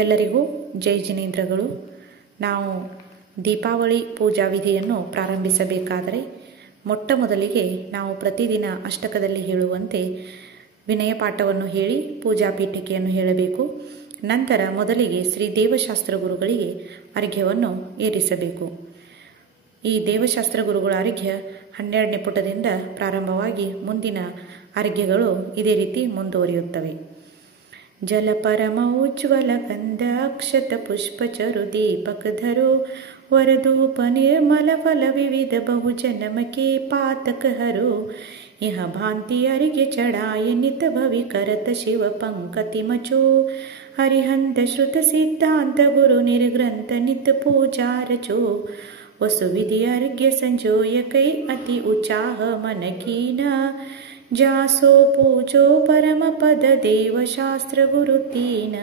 ಎಲ್ಲರಿಗೂ ಜೈ ಜಿನೇಂದ್ರಗಳು. ನಾವು ದೀಪಾವಳಿ ಪೂಜಾ ವಿಧಿಯನ್ನು ಪ್ರಾರಂಭಿಸಬೇಕಾದರೆ ಮೊಟ್ಟ ಮೊದಲಿಗೆ ನಾವು ಪ್ರತಿದಿನ ಅಷ್ಟಕದಲ್ಲಿ ಹೇಳುವಂತೆ ವಿನಯ ಪಾಠವನ್ನು ಹೇಳಿ ಪೂಜಾ ಪೀಠಿಕೆಯನ್ನು ಹೇಳಬೇಕು. ನಂತರ ಮೊದಲಿಗೆ ಶ್ರೀ ದೇವಶಾಸ್ತ್ರ ಗುರುಗಳಿಗೆ ಅರ್ಘ್ಯವನ್ನು ಏರಿಸಬೇಕು. ಈ ದೇವಶಾಸ್ತ್ರ ಗುರುಗಳ ಅರ್ಘ್ಯ 12ನೇ ಪುಟದಿಂದ ಪ್ರಾರಂಭವಾಗಿ ಮುಂದಿನ ಅರ್ಘ್ಯಗಳು ಇದೇ ರೀತಿ ಮುಂದುವರಿಯುತ್ತವೆ. जल परम उज्ज्वल गंध अक्षत पुष्प चरु दीपक धरो वरदूप निर्मल फल विविध बहु जन्म के पातक हरो यह भांति अर्घ्य चढ़ाय नित भवि करत शिव पंकति मचो हरिहंत श्रुत सिद्धांत गुरु निर्ग्रंथ नित पूजा रचो वसु विधि अर्घ्य संजोय कई अति उचाह मन कीना जासो पूजो परम पद देवशास्त्र गुरु तीन.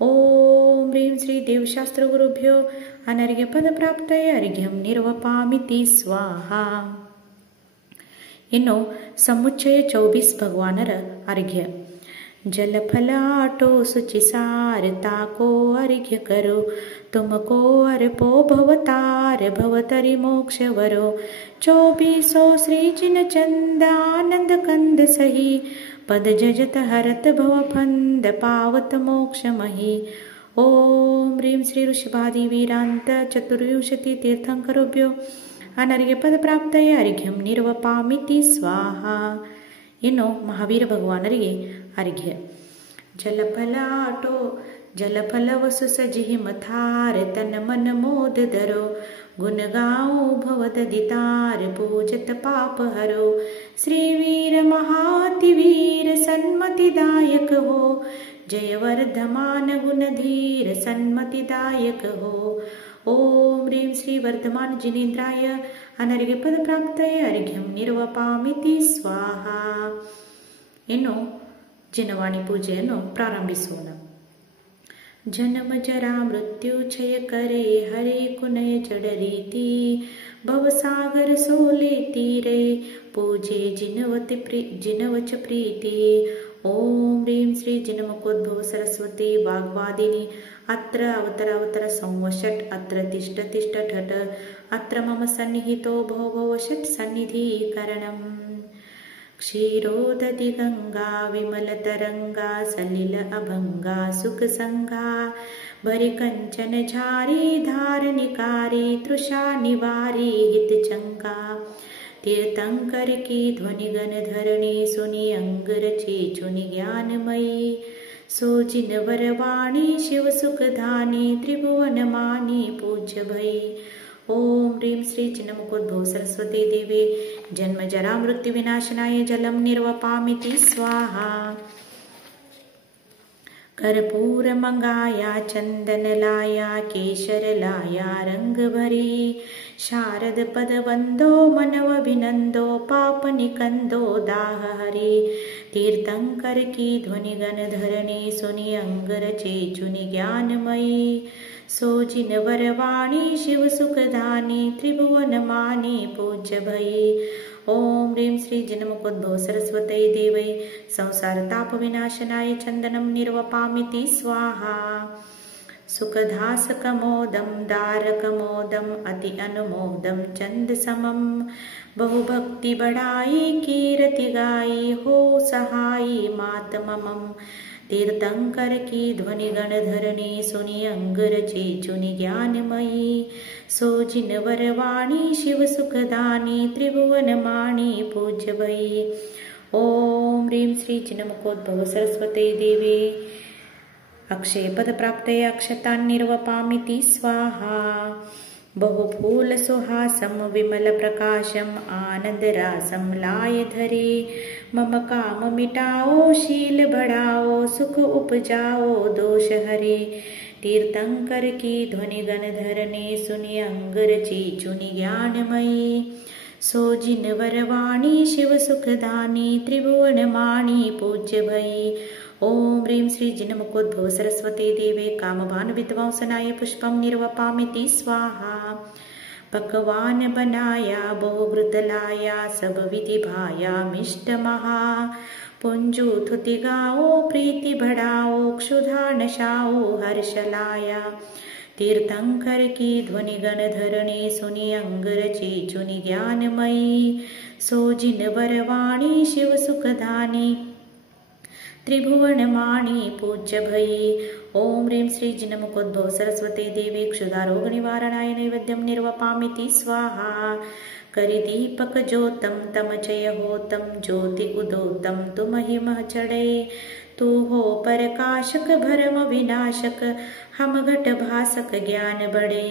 ओम ह्रीं श्री देवशास्त्र गुरुभ्यो अनर्घ्य पद प्राप्तये अर्घ्यं निर्वपामिति स्वाहा. ಇನ್ನು ಸಮುಚ್ಚಯ 24 ಭಗವಾನರ ಅರ್ಘ್ಯ. जल फलाटो सुचि सारता को अर्घ्य करो तुमको अर्पो भवतार भवतरि मोक्ष वरो 24 श्री जिन चंदानंद कंद सही पद जजत हरत भव फंद पावत मोक्ष मही. ओम ह्रीं श्री ऋषभादि वीरांत चतुर्विंशति तीर्थंकरोभ्यो अनर्घ्य पद प्राप्तये अर्घ्यं निर्वपामिति स्वाहा. ಇನ್ನು ಮಹಾವೀರ ಭಗವಾನರಿಗೆ ಅರ್ಘ್ಯ. ಜಲಫಲಾಟೋ ಜಲಫಲವಸು ಸಜಿಹಿ ಮಥಾರ ತನ ಮನ ಮೋದ ದರೋ ಗುಣ ಗಾओ ಭವದ ದಿತಾರ ಪೂಜತ ಪಾಪ ಹರೋ ಶ್ರೀ ವೀರ ಮಹಾತಿ ವೀರ ಸನ್ಮತಿದಾಯಕ ಹೋ ಜಯ ವರ್ಧಮಾನ ಗುಣ ಧೀರ ಸನ್ಮತಿದಾಯಕ ಹೋ. ಓಂ ह्रीं श्री वर्धमान जिनेन्द्राय अनर्घ्य पद प्राप्तये अर्घ्यं निर्वपामिति स्वाहा. ಇನ್ನು ಜಿನವಾಣಿ ಪೂಜೆಯನ್ನು ಪ್ರಾರಂಭಿಸೋಣ. ಜನ್ಮ ಜರಾ ಮೃತ್ಯು ಕ್ಷಯ ಕರೆ ಹರೆ ಕುನಯ ಜಡ ರೀತಿ ಭವಸಾಗರ ಸೋಲೆ ತೀರೆ ಪೂಜೆ ಜಿನವಚ ಪ್ರೀತಿ. ಓಂ ह्रीं श्री जिनमुखोद्भव सरस्वती वाग्वादिनी अत्र अवतर संवषट् अत्र तिष्ठ तिष्ठ ठठ अत्र मम सन्निहितो भव षट् सन्निधीकरणम्. क्षीरोदधि गंगा विमल तरंगा सलिल अभंगा सुख संगा भरि कंचन झारी धारनिकारी तृषा निवारी हित चंगा तीर्थंकर की ध्वनि गण धरणी सुनि अंग रचे चुनि ज्ञानमयी सो जिन वरवाणी शिव सुख धानी त्रिभुवन मानी पूज्य भई. ओम ह्रीं श्री जिनमुखोद्भव सरस्वती देवे जन्म जरा मृत्यु विनाशनाय जलम निर्वपामिति स्वाहा. कर्पूर मंगाया चंदन लाया केशर लाया रंग भरी शारद पद वंदो मनव विनंदो पाप निकंदो दाह हरि तीर्थंकर की ध्वनि गण धरणी सुनि अंग रचे चुनि ज्ञानमयी सो जिन वरवाणी शिव सुख धानी त्रिभुवन मानी पूज्य भई. ओम ह्रीं श्री जिनमुखोद्भव सरस्वती देवै संसार ताप विनाशनाय चंदनम निर्वपामिति स्वाहा. सुखदास कमोदम दारक मोदम अति अनुमोदम चंद समम बहुभक्ति बढ़ाई कीरति गाई हो सहाई मात ममम तीर्थंकर की ध्वनि गण धरणी सुनि अंग रचे चुनि ज्ञानमयी सो जिन वरवाणी शिव सुखदानी त्रिभुवन माणी पूज्य भई. ओम ह्रीं श्री जिनमुखोद्भव सरस्वती देवी अक्षय पद प्राप्तये अक्षतान् निर्वपामिति स्वाहा. बहुफूल सुहासम विमल प्रकाशम आनंद रासम लाय धरे मम काम मिटाओ शील बढ़ाओ सुख उपजाओ दोष हरे तीर्थंकर की ध्वनि गण धरणी सुनि अंग रची चुनि ज्ञानमयी सो जिन वरवाणी शिव सुखदानी त्रिभुवन माणी पूज्य भई. ओम ह्रीं श्री जिनमुखोद्भव सरस्वती देवे कामभान विद्वांसनाय पुष्पं निर्वपामिति स्वाहा. पकवान बनाया बहुघृत लाया सब विधि भाया मिष्ट महा पुंजू थुति गाओ प्रीति बढ़ाओ क्षुधा नशाओ हर्ष लाया। तीर्थंकर की ध्वनि गण धरणी सुनि अंग रची चुनि ज्ञानमयी। सो जिन बरवाणी शिव सुखदानी त्रिभुवन माणी पूज्य भयी। ओम ह्रीं श्री जिनमुखोद्भव सरस्वती देवी क्षुधारोग निवारणाय नैवेद्यं निर्वपामिति स्वाहा। करि दीपक ज्योतम तम चय होतम ज्योति उदोतम तु महिमः चढ़े। तू हो प्रकाशक भरम विनाशक हम घट भासक ज्ञान बढ़े।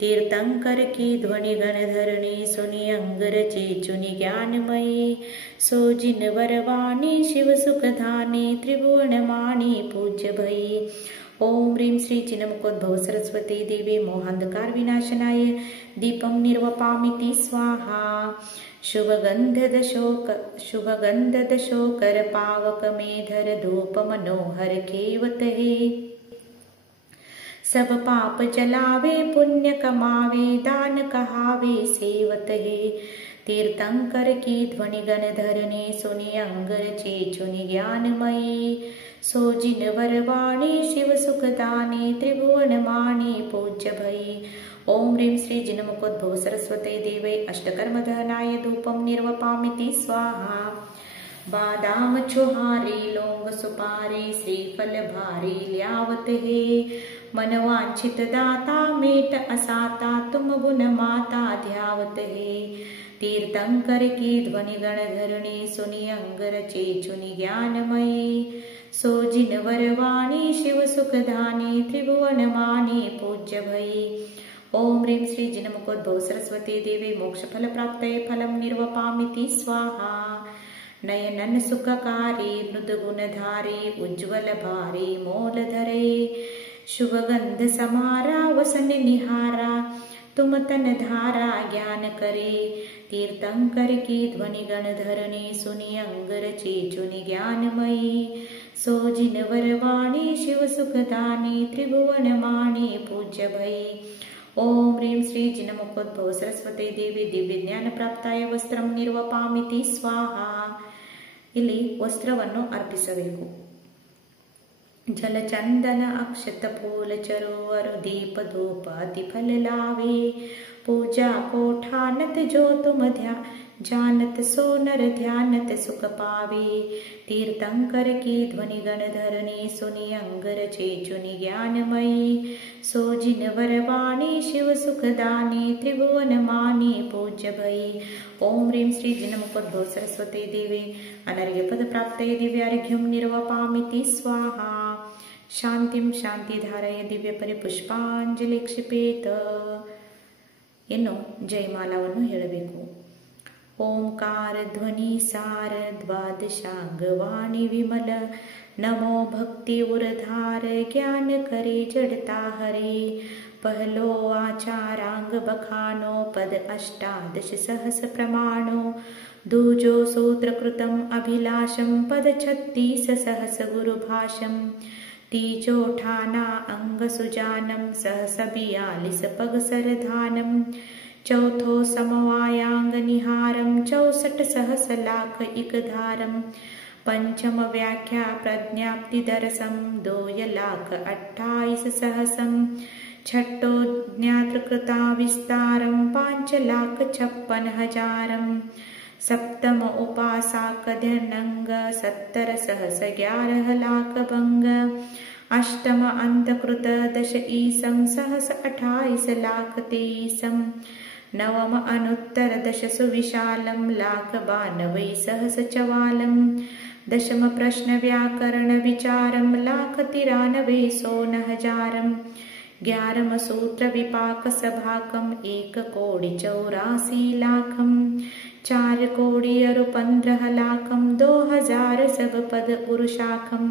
तीर्थंकर की ध्वनि गण धरणी सुनि अंग रचे चुनि ज्ञानमयी। सो जिन वरवाणी शिव सुखधानी त्रिभुवन माणी पूज्य भयी। ओम ह्रीं श्री जिनमुखोद्भव सरस्वती देवी मोहांधकार विनाशनाय दीपं निर्वपामिति स्वाहा। शुभगंध शोकर पावक मेधर धूप मनोहर खेवत हे। सब पाप जलावे पुण्य कमावे दान कहावे सेवत हे। तीर्थंकर की ध्वनि गण धरणी सुनि अंग रचे चुनि ज्ञानमयी। सो जिन वरवाणी शिव सुखदानी त्रिभुवन माणी पूज्य भयी। ओम ह्रीं श्री जिनमुखोद्भव सरस्वती देवी अष्टकर्मदहनाय धूपं निर्वपामिति स्वाहा। बादाम छुहारी लौंग सुपारी श्रीफल भारी ल्यावत हे। मनवांछित दाता मेट असाता तुम गुण माता ध्यावत हे। तीर्थंकर की ध्वनि गण धरणी सुनि अंग रचे चुनि ज्ञानमयी। सो जिन वरवाणी शिव सुखधानी त्रिभुवन माणी पूज्य भयी। ओम ह्रीं श्री जिनमुखोद्भव सरस्वती देवी मोक्ष फल प्राप्तये फलं निर्वपामिति स्वाहा। नयनन सुखकारी मृद गुणधारी उज्ज्वल भारी मोल धरे। शुभ गंध समारा वसन निहारा तुम तन धारा ज्ञान करे। तीर्थंकर की ध्वनि गण धरणी सुनि अंग रचे चुनि ज्ञानमयी। सो जिन वरवाणी शिव सुखदानी त्रिभुवन माणी पूज्य भयी। ओम ह्रीं श्री जिनमुखोद्भव सरस्वती देवी ದಿವ್ಯ ಜ್ಞಾನ ಪ್ರಾಪ್ತಾಯ ವಸ್ತ್ರಂ ನಿರ್ವಪಾಮಿತಿ ಸ್ವಾಹಾ. ಇಲ್ಲಿ ವಸ್ತ್ರವನ್ನು ಅರ್ಪಿಸಬೇಕು. जलचंदन अक्षत फूल चरोवर दीप धूप अति फल लावे. पूजा को ठानत जो तुम जानत सो नर ध्यानत सुख पावे. तीर्थंकर की ध्वनि गण धरणी सुनि अंग रचे चुनि ज्ञानमयी. सो जिन वरवाणी शिव सुखदानी त्रिभुवन मानी पूज्य भई. ओम ह्रीं श्री जिनमुखोद्भव सरस्वती देवी अनर्घ्य पद प्राप्तये दिव्यार्घ्यं निर्वपामिति स्वाहा. ಶಾಂತಿಂ ಶಾಂತಿಧಾರಯ ದಿವ್ಯ ಪರಿಪುಷ್ಪಾಂಜಲಿ ಕ್ಷಿಪೇತ. ಇನ್ನು ಜಯಮಾಲವನ್ನು ಹೇಳಬೇಕು. ಓಂಕಾರ ಧ್ವನಿ ಸಾರ ದ್ವಾದಶಾಂಗವಾಣಿ ವಿಮಲ ನಮೋ ಭಕ್ತಿ ಉರಧಾರ ज्ञान करे जड़ता हरे. पहलो आचारांग बखानो पद अष्टादश सहस प्रमाणो. दूजो सूत्र कृतम अभिलाषम पद 36 सहस गुरुभाषम. तीजो ठाना अंग सुजानम सहस 42 पग सरधानम. चौथो समवायांग निहारम 64 सहस लाख इक धारम. पंचम व्याख्या प्रज्ञाप्ति दरसम 2 लाख 28 सहसम. छठो ज्ञात्र कृता विस्तारम 5 लाख 56 हजारम. सप्तम उपासाक ध्यनंग 17 सहस 11 लाख भंग. अष्टम अंतकृत 10 ईसम सहस 28 लाख 23. नवम अनुत्तर 10 सुविशालम लाख 92 सहस 44. दशम प्रश्न व्याकरण विचारम लाख 93 सोन हजारम. 11 सूत्र विपाक सभाकम 1 कोटि 84 लाखम. 4 कोटि 15 लाखम 2000 सब पद पुरुषाखम.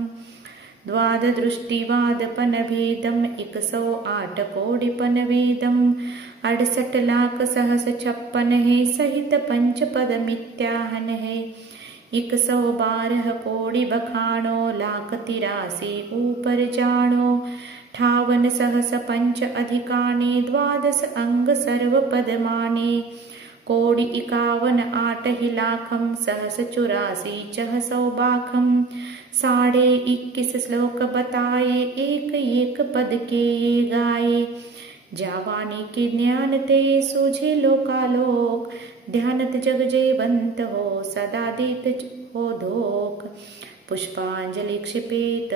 द्वाद दृष्टिवाद पन भेदम 108 कोटि पन वेदम. 68 लाख सहस 56 है सहित पंच पद मिथ्याहन है. 112 कोटि बखाणो लाख 83 ऊपर जाणो. 58 सहस पंच अधिकाने 12 अंग सर्व पद माने. कोटि 51 8 ही लाखम सहस 84 चह सौबाखम। 21.5 श्लोक बताए एक एक पद के ये गाए। जावानी के ज्ञान ते सूझे लोकालोक। ध्यानत जग जेवंत हो सदा दीत हो धोक। पुष्पांजलि क्षिपेत।